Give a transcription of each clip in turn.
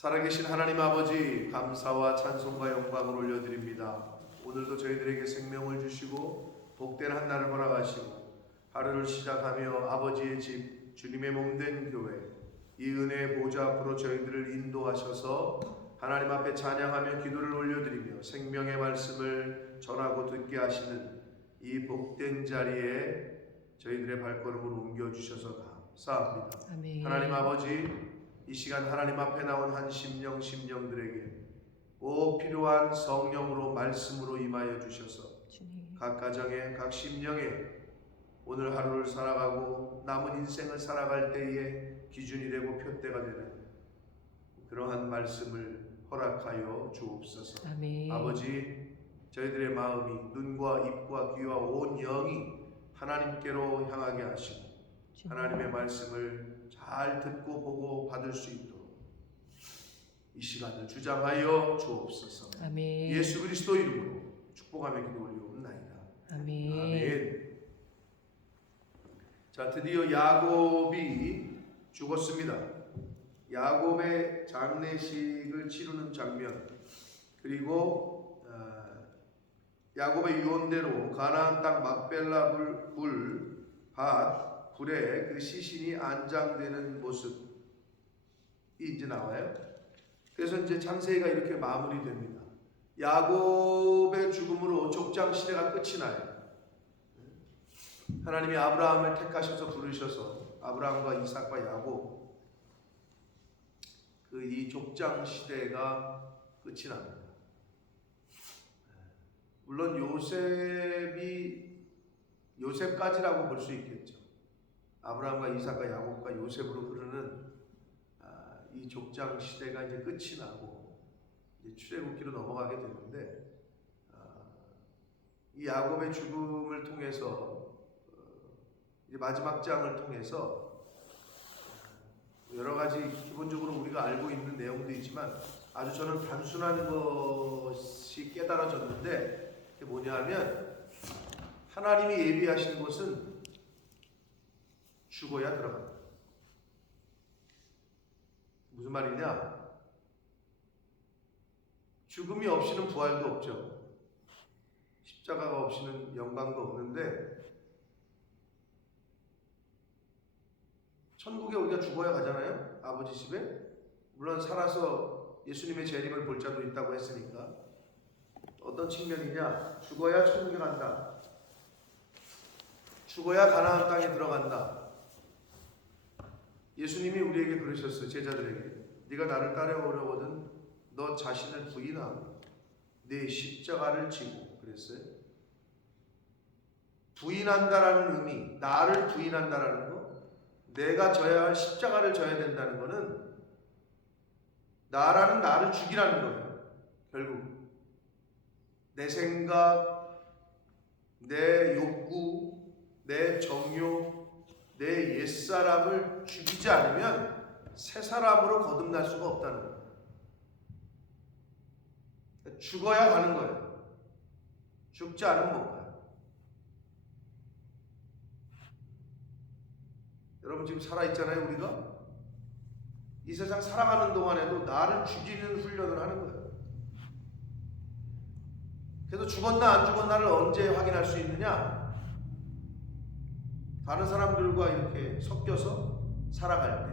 살아계신 하나님 아버지, 감사와 찬송과 영광을 올려드립니다. 오늘도 저희들에게 생명을 주시고 복된 한날을 허락하시고 하루를 시작하며 아버지의 집, 주님의 몸된 교회, 이 은혜의 보좌 앞으로 저희들을 인도하셔서 하나님 앞에 찬양하며 기도를 올려드리며 생명의 말씀을 전하고 듣게 하시는 이 복된 자리에 저희들의 발걸음을 옮겨주셔서 감사합니다. 아멘. 하나님 아버지, 이 시간 하나님 앞에 나온 한 심령들에게 꼭 필요한 성령으로 말씀으로 임하여 주셔서 주님. 각 가정에 각 심령에 오늘 하루를 살아가고 남은 인생을 살아갈 때에 기준이 되고 표대가 되는 그러한 말씀을 허락하여 주옵소서. 아멘. 아버지, 저희들의 마음이 눈과 입과 귀와 온 영이 하나님께로 향하게 하시고 주님. 하나님의 말씀을 잘 듣고 보고 받을 수 있도록 이 시간을 주장하여 주옵소서. 아멘. 예수 그리스도 이름으로 축복하며 기도 올리옵나이다. 아멘. 아멘. 자, 드디어 야곱이 죽었습니다. 야곱의 장례식을 치르는 장면, 그리고 야곱의 유언대로 가나안 땅 막벨라 불에 그 시신이 안장되는 모습이 이제 나와요. 그래서 이제 창세기가 이렇게 마무리됩니다. 야곱의 죽음으로 족장 시대가 끝이 나요. 하나님이 아브라함을 택하셔서 부르셔서 아브라함과 이삭과 야곱, 그 이 족장 시대가 끝이 납니다. 물론 요셉까지라고 볼 수 있겠죠. 아브라함과 이삭과 야곱과 요셉으로 흐르는 이 족장 시대가 이제 끝이 나고 이제 출애굽기로 넘어가게 되는데, 이 야곱의 죽음을 통해서 이제 마지막 장을 통해서 여러 가지 기본적으로 우리가 알고 있는 내용도 있지만 아주 저는 단순한 것이 깨달아졌는데, 그게 뭐냐면 하나님이 예비하신 것은 죽어야 들어간다. 무슨 말이냐? 죽음이 없이는 부활도 없죠. 십자가가 없이는 영광도 없는데, 천국에 우리가 죽어야 가잖아요. 아버지 집에. 물론 살아서 예수님의 재림을 볼 자도 있다고 했으니까. 어떤 측면이냐? 죽어야 천국에 간다. 죽어야 가나안 땅에 들어간다. 예수님이 우리에게 그러셨어요. 제자들에게. 네가 나를 따라오려거든 너 자신을 부인하고 네 십자가를 지고. 그랬어요. 부인한다라는 의미, 나를 부인한다라는 거, 내가 져야 할 십자가를 져야 된다는 거는 나라는 나를 죽이라는 거예요. 결국 내 생각, 내 욕구, 내 정욕, 내 옛사람을 죽이지 않으면 새 사람으로 거듭날 수가 없다는 거예요. 죽어야 가는 거예요. 죽지 않으면 못 가요. 여러분 지금 살아있잖아요. 우리가 이 세상 살아가는 동안에도 나를 죽이는 훈련을 하는 거예요. 그래서 죽었나 안 죽었나를 언제 확인할 수 있느냐? 다른 사람들과 이렇게 섞여서 살아갈 때,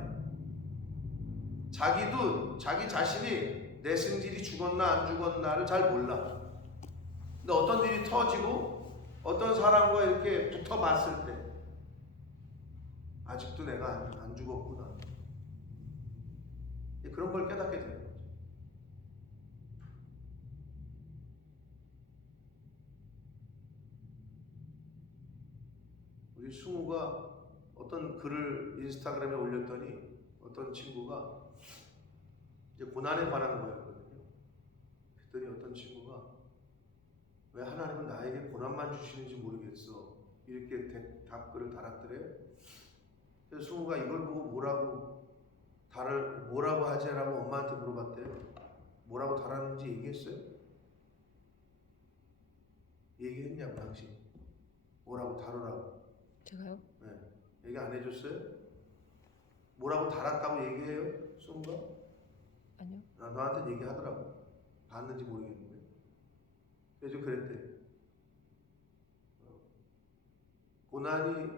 자기도 자기 자신이 내 성질이 죽었나 안 죽었나를 잘 몰라. 근데 어떤 일이 터지고 어떤 사람과 이렇게 붙어봤을 때 아직도 내가 안 죽었구나, 그런 걸 깨닫게 되는 거죠. 우리 승우가 어떤 글을 인스타그램에 올렸더니 어떤 친구가 이제 고난에 관한 거였거든요. 그랬더니 어떤 친구가 왜 하나님은 나에게 고난만 주시는지 모르겠어, 이렇게 답글을 달았더래요. 그래서 승우가 이걸 보고 뭐라고 하지라고 엄마한테 물어봤대요. 뭐라고 달았는지 얘기했어요? 얘기했냐고. 당신 뭐라고 다루라고. 제가요? 네. 얘기 안 해줬어요? 뭐라고 달았다고 얘기해요? 승우가? 아니요. 너한테 얘기하더라고. 봤는지 모르겠는데. 그래서 그랬대. 고난이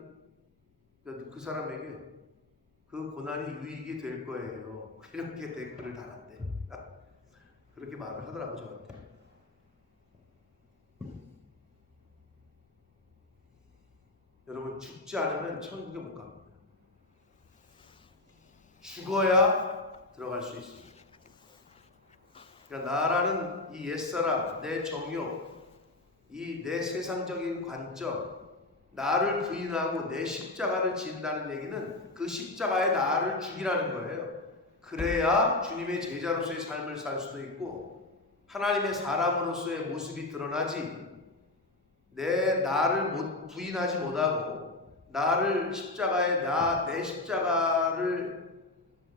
그 사람에게 그 고난이 유익이 될 거예요. 이렇게 댓글을 달았대. 그렇게 말을 하더라고 저한테. 여러분 죽지 않으면 천국에 못 갑니다. 죽어야 들어갈 수 있습니다. 그러니까 나라는 이 옛사람, 내 정욕, 이 내 세상적인 관점, 나를 부인하고 내 십자가를 진다는 얘기는 그 십자가에 나를 죽이라는 거예요. 그래야 주님의 제자로서의 삶을 살 수도 있고 하나님의 사람으로서의 모습이 드러나지, 나를 부인하지 못하고 나를 십자가에 내 십자가를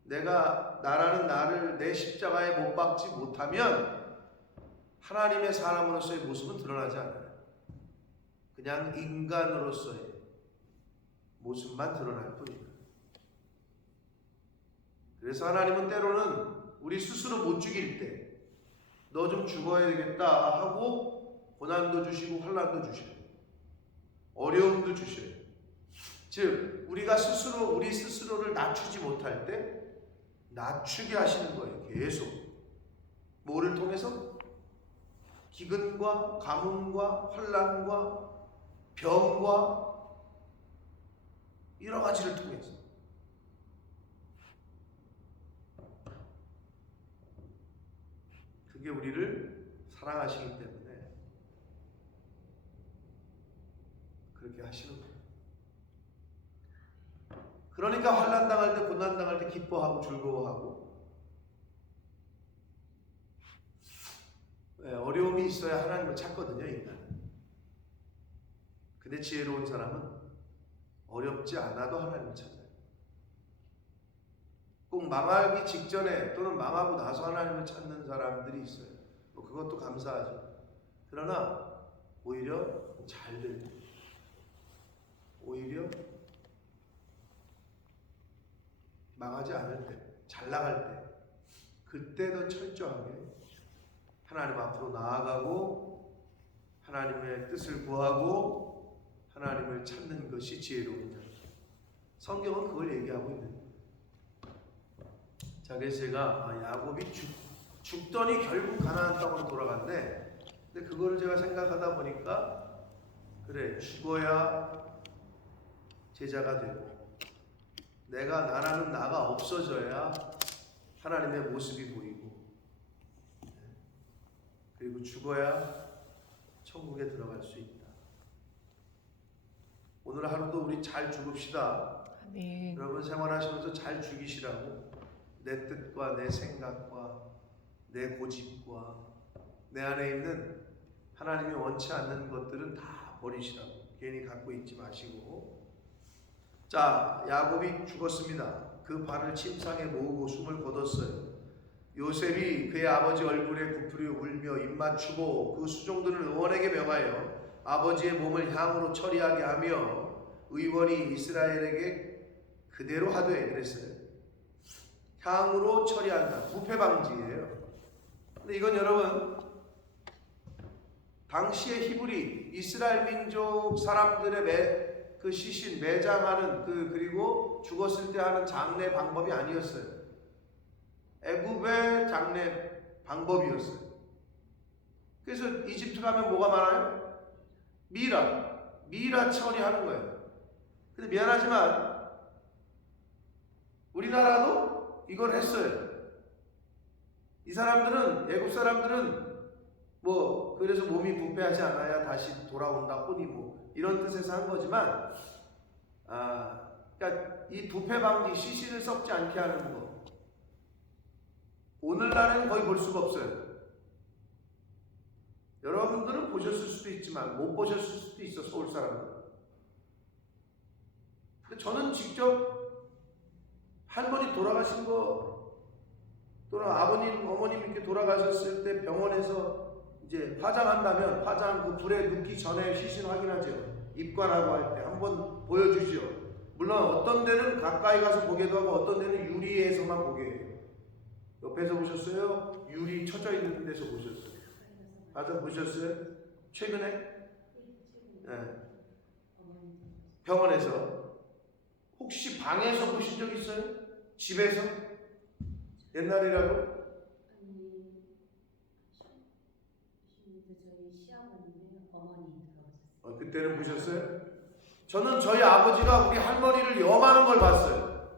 나라는 나를 내 십자가에 못 박지 못하면 하나님의 사람으로서의 모습은 드러나지 않아요. 그냥 인간으로서의 모습만 드러날 뿐입니다. 그래서 하나님은 때로는 우리 스스로 못 죽일 때 너 좀 죽어야 되겠다 하고 고난도 주시고 환난도 주셔요. 어려움도 주셔요. 즉 우리가 우리 스스로를 낮추지 못할 때 낮추게 하시는 거예요. 계속. 뭐를 통해서? 기근과 가뭄과 환난과 병과 여러 가지를 통해서. 그게 우리를 사랑하시기 때문에 그렇게 하시는 거예요. 그러니까 환난 당할 때, 고난 당할 때 기뻐하고 즐거워하고, 어려움이 있어야 하나님을 찾거든요, 인간은. 근데 지혜로운 사람은 어렵지 않아도 하나님을 찾아요. 꼭 망하기 직전에 또는 망하고 나서 하나님을 찾는 사람들이 있어요. 그것도 감사하죠. 그러나 오히려 잘 될 때, 오히려 망하지 않을 때, 잘 나갈 때, 그때 더 철저하게 하나님 앞으로 나아가고 하나님의 뜻을 구하고 하나님을 찾는 것이 지혜로운 자. 성경은 그걸 얘기하고 있는 거예요. 자, 그래서 제가 야곱이 죽더니 결국 가나안 땅으로 돌아갔네. 근데 그거를 제가 생각하다 보니까 그래, 죽어야 제자가 되고 나라는 나가 없어져야 하나님의 모습이 보이고, 그리고 죽어야 천국에 들어갈 수 있다. 오늘 하루도 우리 잘 죽읍시다. 네. 여러분 생활하시면서 잘 죽이시라고, 내 뜻과 내 생각과 내 고집과 내 안에 있는 하나님이 원치 않는 것들은 다 버리시라고, 괜히 갖고 있지 마시고. 자, 야곱이 죽었습니다. 그 발을 침상에 모으고 숨을 거뒀어요. 요셉이 그의 아버지 얼굴에 부풀려 울며 입맞추고 그 수종들을 의원에게 명하여 아버지의 몸을 향으로 처리하게 하며 의원이 이스라엘에게 그대로 하되 그랬어요. 향으로 처리한다. 부패 방지예요. 근데 이건 여러분, 당시의 히브리 이스라엘 민족 사람들의 그 시신 매장하는 그리고 죽었을 때 하는 장례 방법이 아니었어요. 애굽의 장례 방법이었어요. 그래서 이집트 가면 뭐가 많아요? 미라 처리하는 거예요. 근데 미안하지만 우리나라도 이걸 했어요. 이 사람들은, 애굽 사람들은 그래서 몸이 부패하지 않아야 다시 돌아온다, 혼이 이런 뜻에서 한 거지만, 그러니까 이 부패 방지, 시신을 썩지 않게 하는 거, 오늘날에는 거의 볼 수가 없어요. 여러분들은 보셨을 수도 있지만 못 보셨을 수도 있어, 서울 사람들. 근데 저는 직접 할머니 돌아가신 거, 또는 아버님, 어머님 이렇게 돌아가셨을 때 병원에서 이제 화장한다면 화장 그 불에 눕기 전에 시신 확인하죠. 입관하고 할 때 한번 보여주죠. 물론 어떤 데는 가까이 가서 보게도 하고 어떤 데는 유리에서만 보게 해요. 옆에서 보셨어요? 유리 쳐져 있는 데서 보셨어요? 가서 보셨어요? 최근에? 네. 병원에서. 혹시 방에서 보신 적 있어요? 집에서? 옛날이라도? 그때는 보셨어요? 저는 저희 아버지가 우리 할머니를 염하는 걸 봤어요.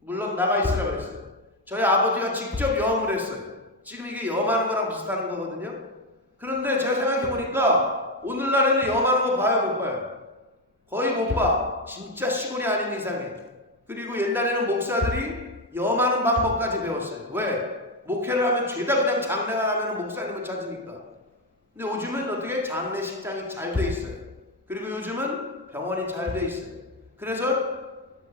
물론 나가 있으라 그랬어요. 저희 아버지가 직접 염을 했어요. 지금 이게 염하는 거랑 비슷한 거거든요. 그런데 제가 생각해 보니까 오늘날에는 염하는 거 봐요, 못 봐요? 거의 못 봐. 진짜 시골이 아닌 이상에. 그리고 옛날에는 목사들이 염하는 방법까지 배웠어요. 왜? 목회를 하면 죄다 그냥 장례가 가면 목사님을 찾으니까. 근데 요즘은 어떻게 장례식장이 잘 돼 있어요. 그리고 요즘은 병원이 잘 돼 있어요. 그래서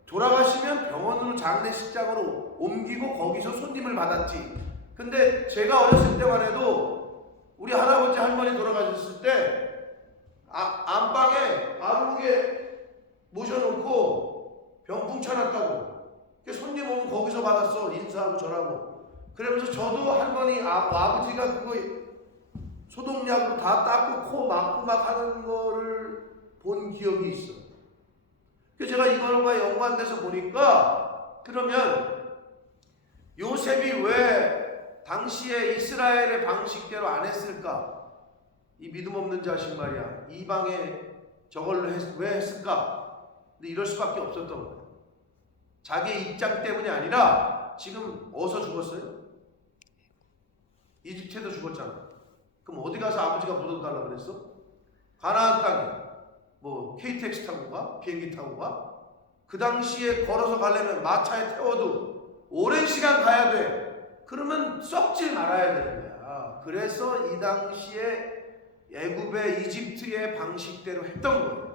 돌아가시면 병원으로 장례식장으로 옮기고 거기서 손님을 받았지. 근데 제가 어렸을 때만 해도 우리 할아버지 할머니 돌아가셨을 때 안방에 아무개 모셔놓고 병풍 쳐놨다고. 손님 오면 거기서 받았어. 인사하고 절하고. 그러면서 저도 할머니 아버지가 그거 소독약으로 다 닦고 코 막고 막 하는 거를 본 기억이 있어. 그래서 제가 이거와 연관돼서 보니까 그러면 요셉이 왜 당시에 이스라엘의 방식대로 안 했을까? 이 믿음 없는 자식 말이야. 이방에 저걸 왜 했을까? 근데 이럴 수밖에 없었던 거예요. 자기의 입장 때문이 아니라 지금 어디서 죽었어요? 이집트에도 죽었잖아. 그럼 어디 가서 아버지가 묻어달라고 그랬어? 가나안 땅에 뭐 KTX 타고 가? 비행기 타고 가? 그 당시에 걸어서 가려면 마차에 태워도 오랜 시간 가야 돼. 그러면 썩질 말아야 되는 거야. 그래서 이 당시에 애굽의 이집트의 방식대로 했던 거예요.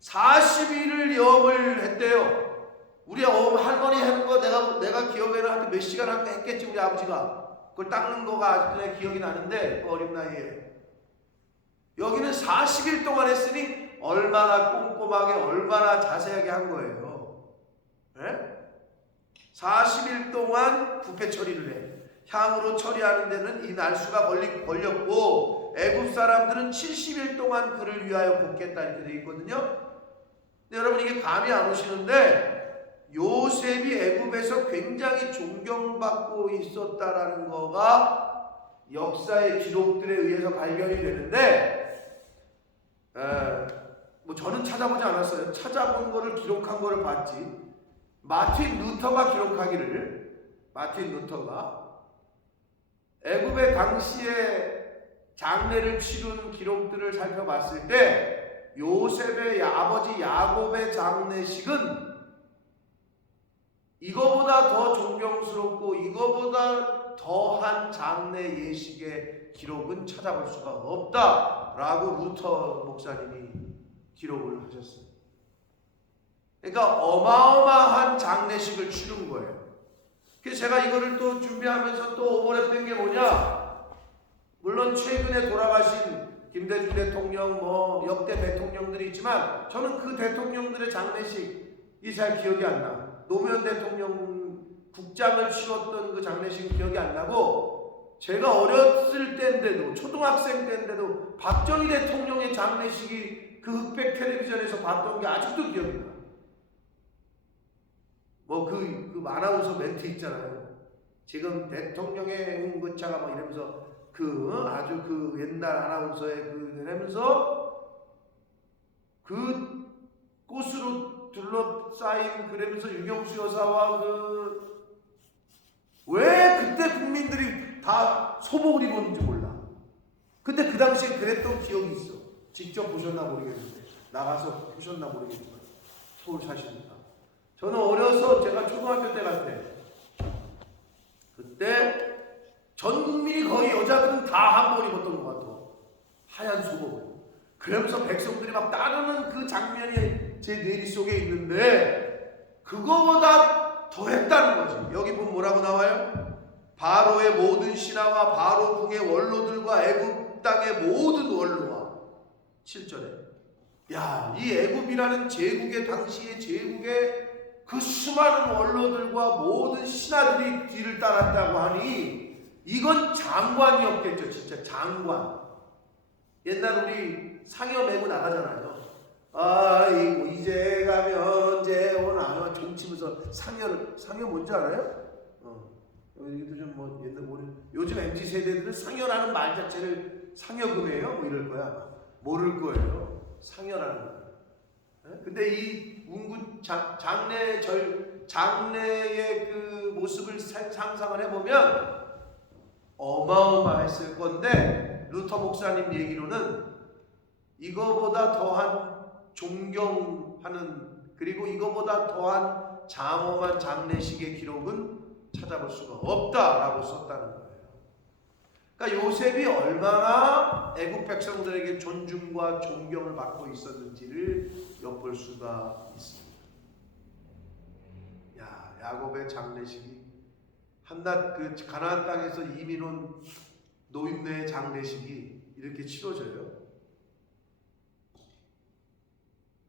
40일을 염을 했대요. 우리 할머니 하는 거 내가 기억에는 한 몇 시간 한 거 했겠지. 우리 아버지가 그걸 닦는 거가 아직도 내 기억이 나는데 그 어린 나이에 여기는 40일 동안 했으니 얼마나 꼼꼼하게 얼마나 자세하게 한 거예요. 네? 40일 동안 부패 처리를 해. 향으로 처리하는 데는 이 날수가 걸렸고 애굽 사람들은 70일 동안 그를 위하여 굽겠다 이렇게 되어 있거든요. 근데 여러분 이게 감이 안 오시는데 요셉이 애굽에서 굉장히 존경받고 있었다라는 거가 역사의 기록들에 의해서 발견이 되는데 뭐 저는 찾아보지 않았어요. 찾아본 거를 기록한 거를 봤지. 마틴 루터가 기록하기를 마틴 루터가 애굽의 당시에 장례를 치룬 기록들을 살펴봤을 때 요셉의 아버지 야곱의 장례식은 이거보다 더 존경스럽고 이거보다 더한 장례 예식의 기록은 찾아볼 수가 없다라고 루터 목사님이 기록을 하셨어요. 그러니까 어마어마한 장례식을 치른 거예요. 그래서 제가 이거를 또 준비하면서 또 오버랩된 게 뭐냐? 물론 최근에 돌아가신 김대중 대통령 뭐 역대 대통령들이 있지만 저는 그 대통령들의 장례식이 잘 기억이 안 나. 노무현 대통령 국장을 치렀던 그 장례식은 기억이 안 나고 제가 어렸을 때인데도 초등학생 때인데도 박정희 대통령의 장례식이 그 흑백 텔레비전에서 봤던 게 아직도 기억이 나. 뭐 그 아나운서 멘트 있잖아요. 지금 대통령의 응급차가 막 이러면서 아주 그 옛날 아나운서의 이러면서 그 꽃으로 둘러싸인 그러면서 유경수 여사와 왜 그때 국민들이 다 소복을 입었는지 몰라. 근데 그 당시에 그랬던 기억이 있어. 직접 보셨나 모르겠는데 나가서 보셨나 모르겠지만 서울 사시니까. 저는 어려서 제가 초등학교 때 갈 때 그때 전 국민이 거의 여자들은 다 한복 입었던 것 같아. 하얀 소복을. 그러면서 백성들이 막 따르는 그 장면이 제 뇌리 속에 있는데 그거보다 더 했다는 거지. 여기 보면 뭐라고 나와요? 바로의 모든 신하와 바로 궁의 원로들과 애굽 땅의 모든 원로와 7절에 야, 이 애굽이라는 제국의 당시의 제국의 그 수많은 원로들과 모든 신하들이 뒤를 따랐다고 하니 이건 장관이었겠죠. 진짜 장관. 옛날 우리 상여 메고 나가잖아요. 아이고 이제 가면 이제 오나 종치면서 상여 뭔지 알아요? 여기도 좀 뭐 옛날 요즘 MZ 세대들은 상여라는 말 자체를 상여금이에요? 뭐 이럴 거야. 모를 거예요. 상여라는 거. 근데 이 운구 장례의 그 모습을 상상을 해보면 어마어마했을 건데 루터 목사님 얘기로는 이거보다 더한 존경하는 그리고 이거보다 더한 장엄한 장례식의 기록은 찾아볼 수가 없다라고 썼다는 거예요. 그러니까 요셉이 얼마나 애국 백성들에게 존중과 존경을 받고 있었는지를 엿볼 수가 있습니다. 야곱의 장례식이 한낱 그 가나안 땅에서 이민 온 노인네의 장례식이 이렇게 치러져요.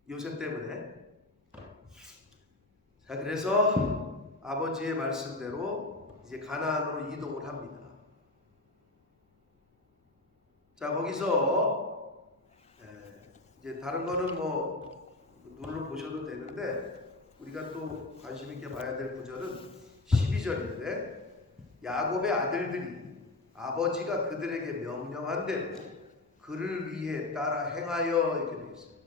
요셉 때문에. 자, 그래서 아버지의 말씀대로 이제 가나안으로 이동을 합니다. 자, 거기서 이제 다른 거는 뭐 눈으로 보셔도 되는데 우리가 또 관심 있게 봐야 될 구절은 12절인데 야곱의 아들들이 아버지가 그들에게 명령한 대로 그를 위해 따라 행하여 이렇게 되어 있어요.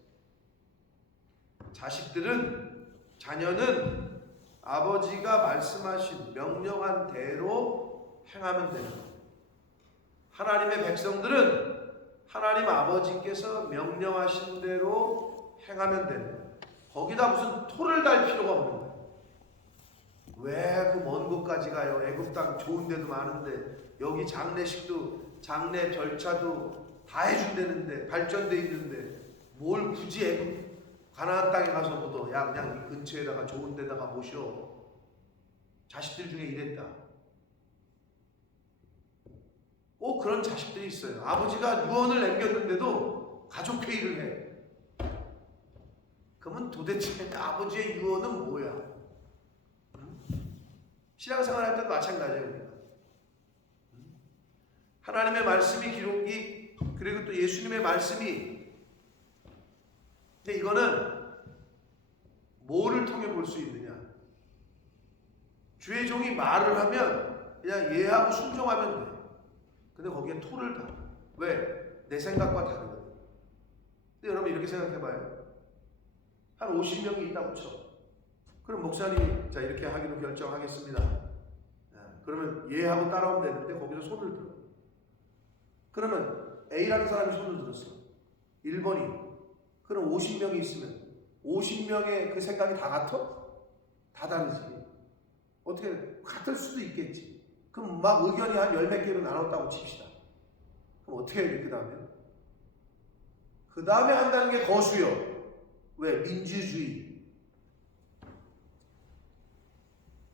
자녀는 아버지가 말씀하신 명령한 대로 행하면 되는 거예요. 하나님의 백성들은 하나님 아버지께서 명령하신 대로 행하면 되는 거예요. 거기다 무슨 토를 달 필요가 없는 거예요. 왜 그 먼 곳까지 가요? 애굽 땅 좋은 데도 많은데 여기 장례식도 장례 절차도 다 해준다는데 발전돼 있는데 뭘 굳이 애굽 가나안 땅에 가서 묻어. 그냥 이 근처에다가 좋은 데다가 모셔. 자식들 중에 이랬다. 꼭 그런 자식들이 있어요. 아버지가 유언을 남겼는데도 가족회의를 해. 그러면 도대체 아버지의 유언은 뭐야? 신앙생활 할 때도 마찬가지예요. 우리가. 하나님의 말씀이 기록이 그리고 또 예수님의 말씀이 근데 이거는 뭐를 통해 볼 수 있느냐? 주의 종이 말을 하면 그냥 예하고 순종하면 돼. 근데 거기에 토를 다. 왜? 내 생각과 다르거든. 근데 여러분 이렇게 생각해봐요. 한 50명이 있다고 쳐. 그럼 목사님이 자 이렇게 하기로 결정하겠습니다. 그러면 예하고 따라오면 되는데 거기서 손을 들어. 그러면 A라는 사람이 손을 들었어. 1번이. 그럼 50명이 있으면 50명의 그 생각이 다 같아? 다 다르지. 어떻게 같을 수도 있겠지. 그럼 막 의견이 한 10몇 개로 나눴다고 칩시다. 그럼 어떻게 해야 돼? 그 다음에 한다는 게 거수요. 왜? 민주주의.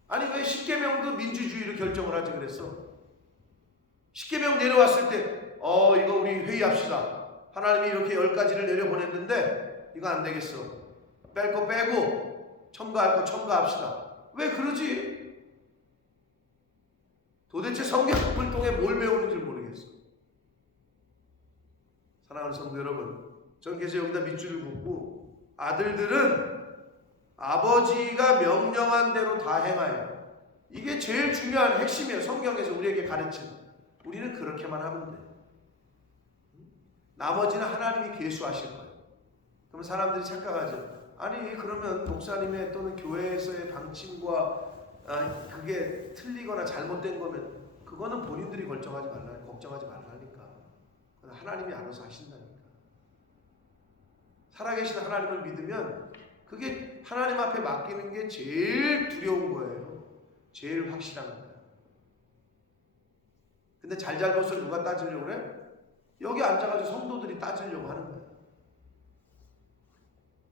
아니 왜 10계명도 민주주의로 결정을 하지 그랬어? 10계명 내려왔을 때 이거 우리 회의합시다. 하나님이 이렇게 10가지를 내려보냈는데 이거 안 되겠어. 뺄 거 빼고 첨가할 거 첨가합시다. 왜 그러지? 도대체 성경을 통해 뭘 배우는지 모르겠어. 사랑하는 성도 여러분, 전 계속 여기다 밑줄을 긋고 아들들은 아버지가 명령한 대로 다 행하여. 이게 제일 중요한 핵심이에요. 성경에서 우리에게 가르치는. 우리는 그렇게만 하면 돼. 나머지는 하나님이 계수하실 거예요. 그러면 사람들이 착각하죠. 아니 그러면 목사님의 또는 교회에서의 방침과 그게 틀리거나 잘못된 거면 그거는 본인들이 걱정하지 말라니까. 하나님이 알아서 하신다니까. 살아계신 하나님을 믿으면 그게 하나님 앞에 맡기는 게 제일 두려운 거예요. 제일 확실한 거예요. 근데 잘못을 누가 따지려고 그래? 여기 앉아가지고 성도들이 따지려고 하는 거예요.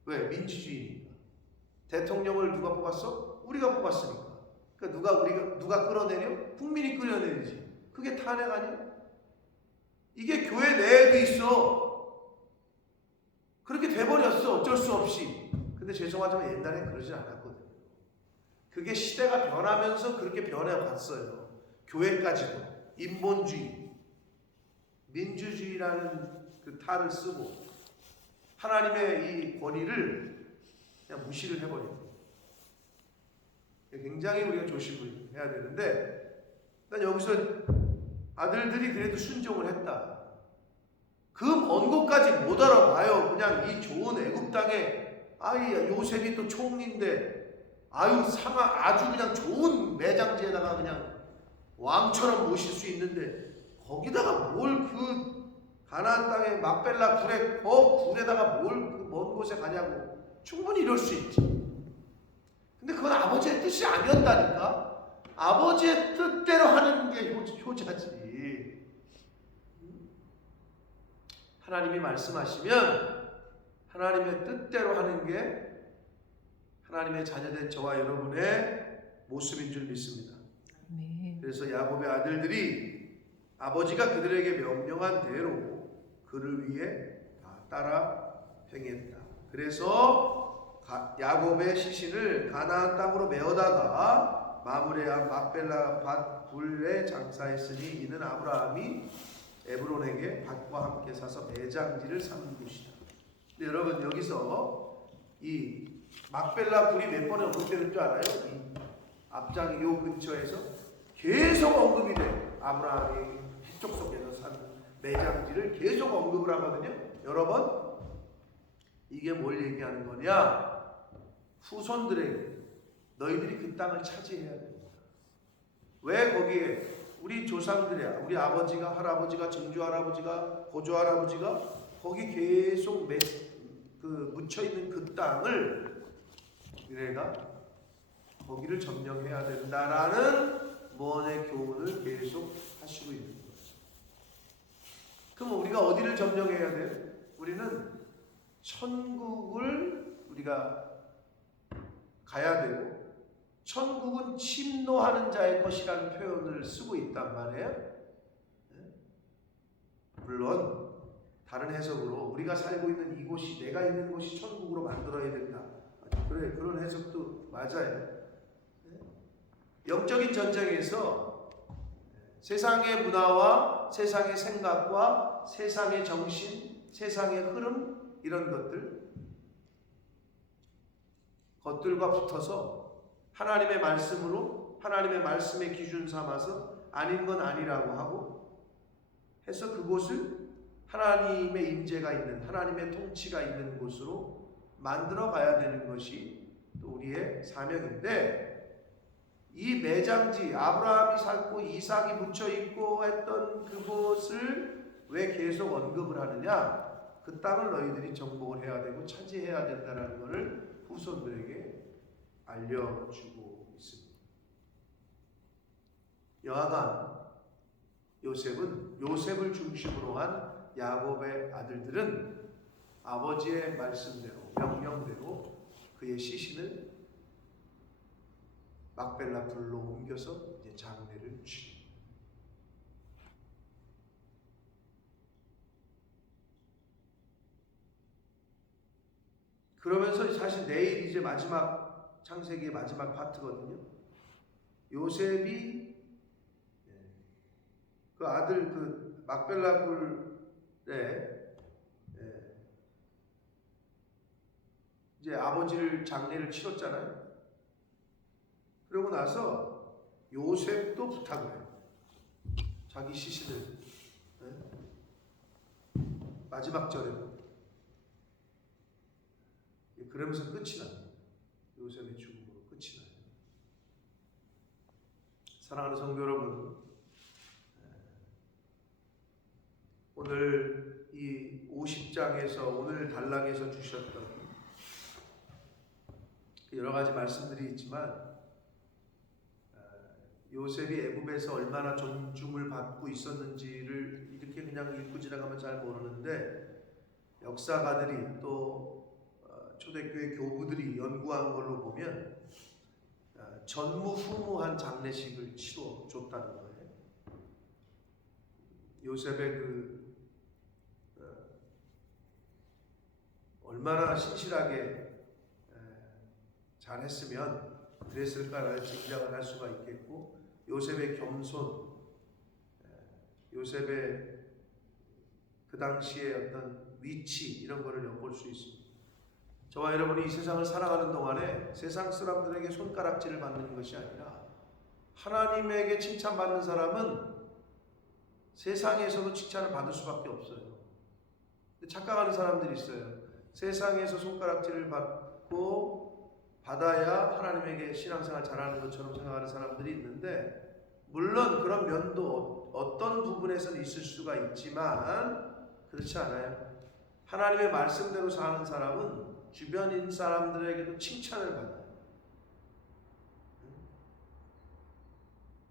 왜? 민주주의니까. 대통령을 누가 뽑았어? 우리가 뽑았으니까. 그러니까 누가 끌어내려? 국민이 끌어내리지. 그게 탄핵 아니야? 이게 교회 내에도 있어. 그렇게 돼버렸어. 어쩔 수 없이. 근데 죄송하지만 옛날에 그러지 않았거든요. 그게 시대가 변하면서 그렇게 변해왔어요. 교회까지도 인본주의, 민주주의라는 그 탈을 쓰고 하나님의 이 권위를 그냥 무시를 해버립니다. 굉장히 우리가 조심을 해야 되는데, 난 여기서 아들들이 그래도 순종을 했다. 그 먼 곳까지 못 알아봐요. 그냥 이 좋은 애굽 땅에 요셉이 또 총리인데 아주 그냥 좋은 매장지에다가 그냥 왕처럼 모실 수 있는데 거기다가 뭘 그 가나안 땅에 막벨라 굴에 굴에다가 뭘 그 먼 곳에 가냐고. 충분히 이럴 수 있지. 근데 그건 아버지의 뜻이 아니었다니까. 아버지의 뜻대로 하는 게 효자지. 하나님이 말씀하시면 하나님의 뜻대로 하는 게 하나님의 자녀된 저와 여러분의 모습인 줄 믿습니다. 그래서 야곱의 아들들이 아버지가 그들에게 명령한 대로 그를 위해 다 따라 행했다. 그래서 야곱의 시신을 가나안 땅으로 메어다가 마므레한 막벨라 밭 굴에 장사했으니 이는 아브라함이 에브론에게 밭과 함께 사서 매장지를 삼은 곳이다. 근데 여러분 여기서 이 막벨라 굴이 몇 번에 언급되는 줄 알아요? 이 앞장 요 근처에서 계속 언급이 돼. 아브라함이 해쪽 속에서 산 매장지를 계속 언급을 하거든요. 여러 번. 이게 뭘 얘기하는 거냐? 후손들에게 너희들이 그 땅을 차지해야 됩니다. 왜 거기에 우리 조상들이야, 우리 아버지가, 할아버지가, 증조할아버지가, 고조할아버지가 거기 계속 묻혀있는 그 땅을 우리가 거기를 점령해야 된다라는 무언의 교훈을 계속 하시고 있는 거예요. 그럼 우리가 어디를 점령해야 돼요? 우리는 천국을 우리가 가야 되고, 천국은 침노하는 자의 것이라는 표현을 쓰고 있단 말이에요. 물론 다른 해석으로 우리가 살고 있는 이곳이, 내가 있는 곳이 천국으로 만들어야 된다. 그래, 그런 해석도 맞아요. 영적인 전쟁에서 세상의 문화와 세상의 생각과 세상의 정신, 세상의 흐름, 이런 것들과 붙어서 하나님의 말씀으로, 하나님의 말씀의 기준 삼아서 아닌 건 아니라고 하고 해서 그곳을 하나님의 임재가 있는, 하나님의 통치가 있는 곳으로 만들어 가야 되는 것이 또 우리의 사명인데, 이 매장지, 아브라함이 살고 이삭이 묻혀 있고 했던 그곳을 왜 계속 언급을 하느냐? 그 땅을 너희들이 정복을 해야 되고 차지해야 된다는 것을 후손들에게 알려주고 있습니다. 여하간 요셉을 중심으로 한 야곱의 아들들은 아버지의 말씀대로, 명령대로 그의 시신을 막벨라 불로 옮겨서 이제 장례를 치릅니다. 그러면서 사실 내일 이제 마지막 창세기의 마지막 파트거든요. 요셉이 그 아들 그 막벨라 굴에 이제 아버지를 장례를 치렀잖아요. 그러고 나서 요셉도 부탁을 해요. 자기 시신을 마지막 절에. 그러면서 끝이 납니다. 요셉의 죽음으로 끝이 나요. 사랑하는 성도 여러분, 오늘 이 50장에서 오늘 단락에서 주셨던 여러 가지 말씀들이 있지만, 요셉이 애굽에서 얼마나 존중을 받고 있었는지를 이렇게 그냥 읽고 지나가면 잘 모르는데, 역사가들이 또 초대교회 교부들이 연구한 걸로 보면 전무후무한 장례식을 치러줬다는 거예요. 요셉의 얼마나 신실하게 잘했으면 그랬을까라는 짐작을 할 수가 있겠고, 요셉의 겸손, 요셉의 그 당시의 어떤 위치 이런 거를 엿볼 수 있습니다. 저와 여러분이 이 세상을 살아가는 동안에 세상 사람들에게 손가락질을 받는 것이 아니라 하나님에게 칭찬받는 사람은 세상에서도 칭찬을 받을 수밖에 없어요. 착각하는 사람들이 있어요. 세상에서 손가락질을 받아야 하나님에게 신앙생활 잘하는 것처럼 생각하는 사람들이 있는데, 물론 그런 면도 어떤 부분에서는 있을 수가 있지만 그렇지 않아요. 하나님의 말씀대로 사는 사람은 주변인 사람들에게도 칭찬을 받아요.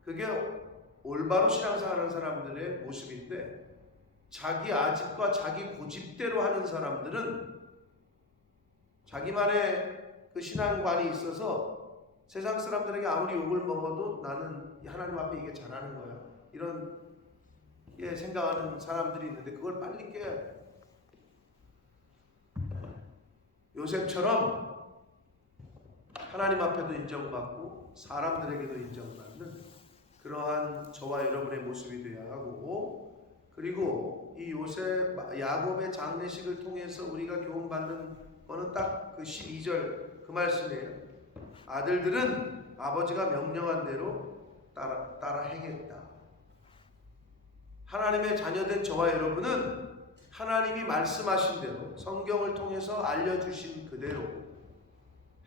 그게 올바로 신앙생활하는 사람들의 모습인데, 자기 아집과 자기 고집대로 하는 사람들은 자기만의 그 신앙관이 있어서 세상 사람들에게 아무리 욕을 먹어도 나는 하나님 앞에 이게 잘하는 거야, 이런 생각하는 사람들이 있는데 그걸 빨리 깨야 돼. 요셉처럼 하나님 앞에도 인정받고 사람들에게도 인정받는 그러한 저와 여러분의 모습이 되어야 하고, 그리고 이 요셉 야곱의 장례식을 통해서 우리가 교훈받는 거는 딱 그 12절 그 말씀이에요. 아들들은 아버지가 명령한 대로 따라 행했다. 하나님의 자녀된 저와 여러분은 하나님이 말씀하신 대로 성경을 통해서 알려주신 그대로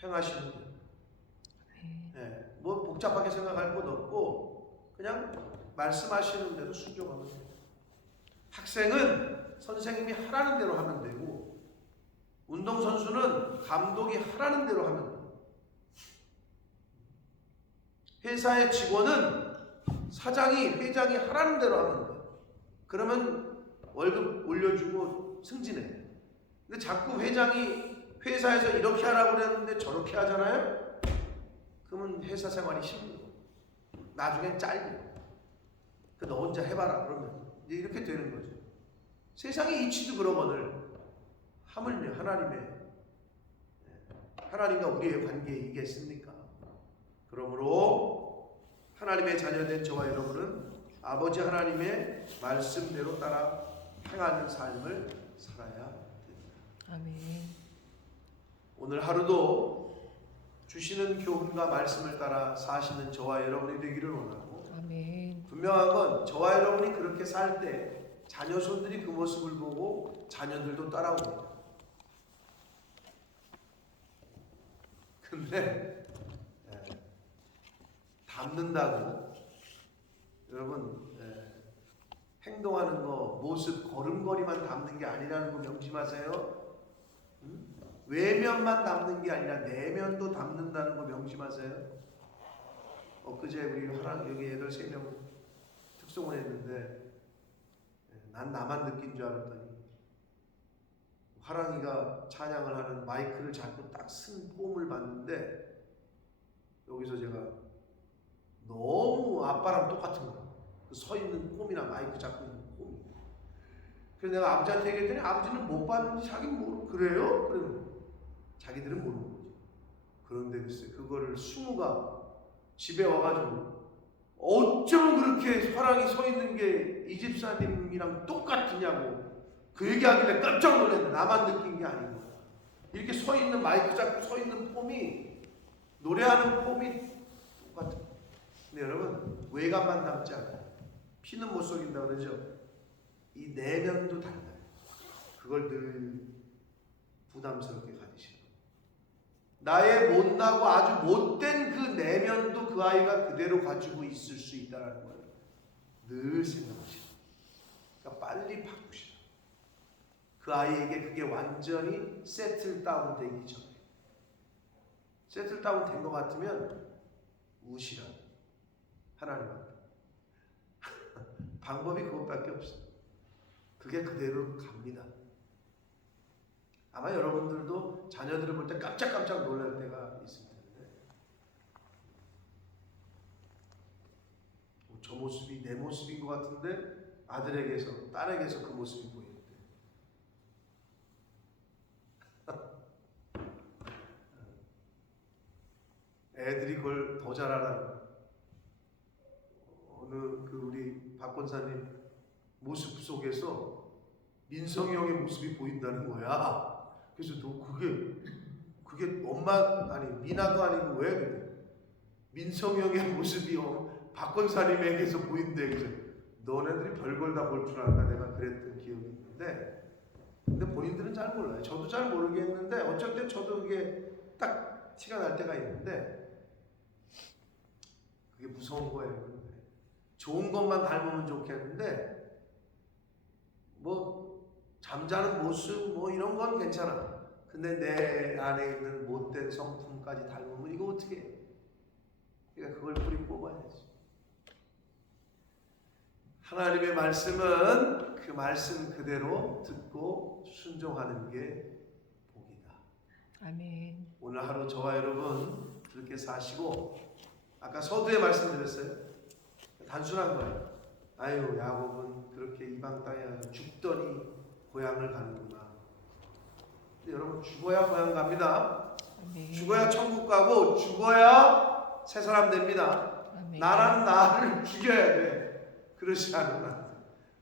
행하시는 거예요. 네, 뭐 복잡하게 생각할 것 없고 그냥 말씀하시는 대로 순종하면 돼요. 학생은 선생님이 하라는 대로 하면 되고, 운동선수는 감독이 하라는 대로 하면 돼요. 회사의 직원은 사장이, 회장이 하라는 대로 하면 돼요. 그러면 월급 올려주고 승진해. 근데 자꾸 회장이 회사에서 이렇게 하라고 그랬는데 저렇게 하잖아요? 그러면 회사 생활이 힘들어. 나중엔 잘려. 너 혼자 해봐라 그러면 이제 이렇게 되는 거죠. 세상의 이치도 그러거늘 하물며 하나님과 우리의 관계에 이겠습니까? 그러므로 하나님의 자녀된 저와 여러분은 아버지 하나님의 말씀대로 따라 행하는 삶을 살아야 됩니다. 아멘. 오늘 하루도 주시는 교훈과 말씀을 따라 사시는 저와 여러분이 되기를 원하고, 아멘. 분명한 건 저와 여러분이 그렇게 살 때 자녀손들이 그 모습을 보고 자녀들도 따라옵니다. 근데 닮는다고 여러분 행동하는 거, 모습, 걸음걸이만 닮는 게 아니라는 거 명심하세요. 외면만 닮는 게 아니라 내면도 닮는다는 거 명심하세요. 엊그제 우리 여기 애들 3명 특송을 했는데 난 나만 느낀 줄 알았더니 화랑이가 찬양을 하는 마이크를 잡고 딱 쓴 폼을 봤는데, 여기서 제가 너무 아빠랑 똑같은 거야. 서 있는 폼이나 마이크 잡고 있는 폼이. 그래서 내가 아버지한테 얘기했더니 아버지는 못 봤는지 자기는 모르고. 그래요? 그러면 자기들은 모르는 거지. 그런데 글쎄 그거를 승우가 집에 와가지고 어쩌면 그렇게 화랑이 서 있는 게 이 집사님이랑 똑같으냐고 그 얘기하길래 깜짝 놀랐네. 나만 느낀 게 아닌 거야. 이렇게 서 있는 마이크 잡고 서 있는 폼이, 노래하는 폼이 똑같아. 근데 여러분 외관만 닮지 않아요. 피는 못 속인다 그러죠. 이 내면도 달라요. 그걸 늘 부담스럽게 가지시는 거예요. 나의 못나고 아주 못된 그 내면도 그 아이가 그대로 가지고 있을 수 있다는 걸 늘 생각하시고, 그러니까 빨리 바꾸시라. 그 아이에게 그게 완전히 세틀 다운 되기 전에, 세틀 다운 된 것 같으면 우시라. 하나님 앞에 방법이 그것밖에 없어요. 그게 그대로 갑니다. 아마 여러분들도 자녀들을 볼 때 깜짝깜짝 놀랄 때가 있을 텐데, 저 모습이 내 모습인 것 같은데 아들에게서, 딸에게서 그 모습이 보이는데 애들이 그걸 더 잘하라는 어느 우리 박 권사님 모습 속에서 민성이 형의 모습이 보인다는 거야. 그래서 너 그게 엄마 아니 미나도 아니고 왜 그래? 민성이 형의 모습이 박 권사님에게서 보인대. 그래서 너네들이 별걸 다 볼 줄 알까? 내가 그랬던 기억이 있는데, 근데 본인들은 잘 몰라요. 저도 잘 모르겠는데 어쩔 땐 저도 그게 딱 티가 날 때가 있는데, 그게 무서운 거예요. 근데 좋은 것만 닮으면 좋겠는데 뭐 잠자는 모습 뭐 이런 건 괜찮아. 근데 내 안에 있는 못된 성품까지 닮으면 이거 어떻게 해? 그러니까 그걸 뿌리 뽑아야지. 하나님의 말씀은 그 말씀 그대로 듣고 순종하는 게 복이다. 아멘. 오늘 하루 저와 여러분 그렇게 사시고, 아까 서두에 말씀드렸어요. 단순한 거예요. 아유, 야곱은 그렇게 이방 땅에 가서 죽더니 고향을 가는구나. 근데 여러분, 죽어야 고향 갑니다. 아멘. 죽어야 천국 가고 죽어야 새 사람 됩니다. 아멘. 나라는 나를 죽여야 돼. 그렇지 않으면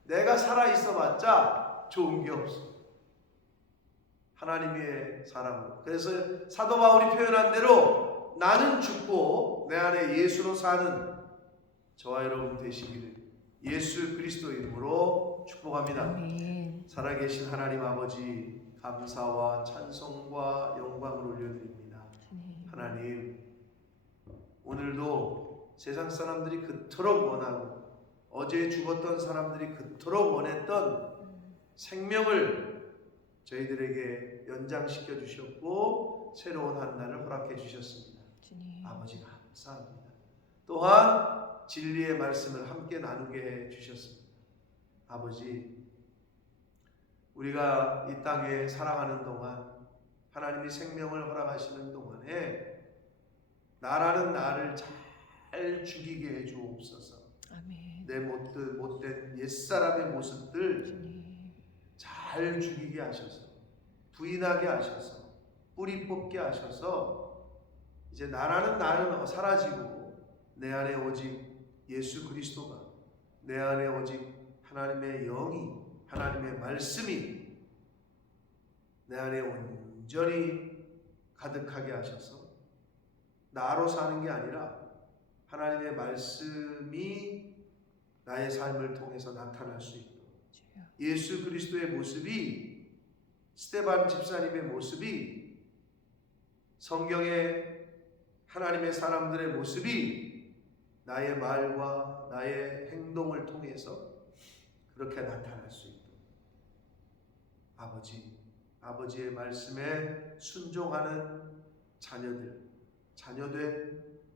내가 살아있어봤자 좋은 게 없어. 하나님의 사람으로. 그래서 사도 바울이 표현한 대로 나는 죽고 내 안에 예수로 사는 저와 여러분 되시기를 예수 그리스도 이름으로 축복합니다. 아멘. 살아계신 하나님 아버지, 감사와 찬송과 영광을 올려드립니다. 하나님, 오늘도 세상 사람들이 그토록 원하고 어제 죽었던 사람들이 그토록 원했던 생명을 저희들에게 연장시켜 주셨고 새로운 한 날을 허락해 주셨습니다. 아버지 감사합니다. 또한 진리의 말씀을 함께 나누게 해 주셨습니다. 아버지, 우리가 이 땅에 살아가는 동안 하나님이 생명을 허락하시는 동안에 나라는 나를 잘 죽이게 해 주옵소서. 아멘. 내 못된 옛사람의 모습들 잘 죽이게 하셔서 부인하게 하셔서 뿌리 뽑게 하셔서 이제 나라는 나는 사라지고 내 안에 오직 예수 그리스도가, 내 안에 오직 하나님의 영이, 하나님의 말씀이 내 안에 온전히 가득하게 하셔서 나로 사는 게 아니라 하나님의 말씀이 나의 삶을 통해서 나타날 수 있도록, 예수 그리스도의 모습이, 스데반 집사님의 모습이, 성경의 하나님의 사람들의 모습이 나의 말과 나의 행동을 통해서 그렇게 나타날 수 있도록 아버지의 말씀에 순종하는 자녀된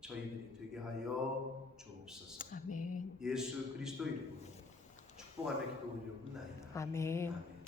저희들이 되게 하여 주옵소서. 아멘. 예수 그리스도 이름으로 축복하며 기도 올려옵나이다. 아멘. 아멘.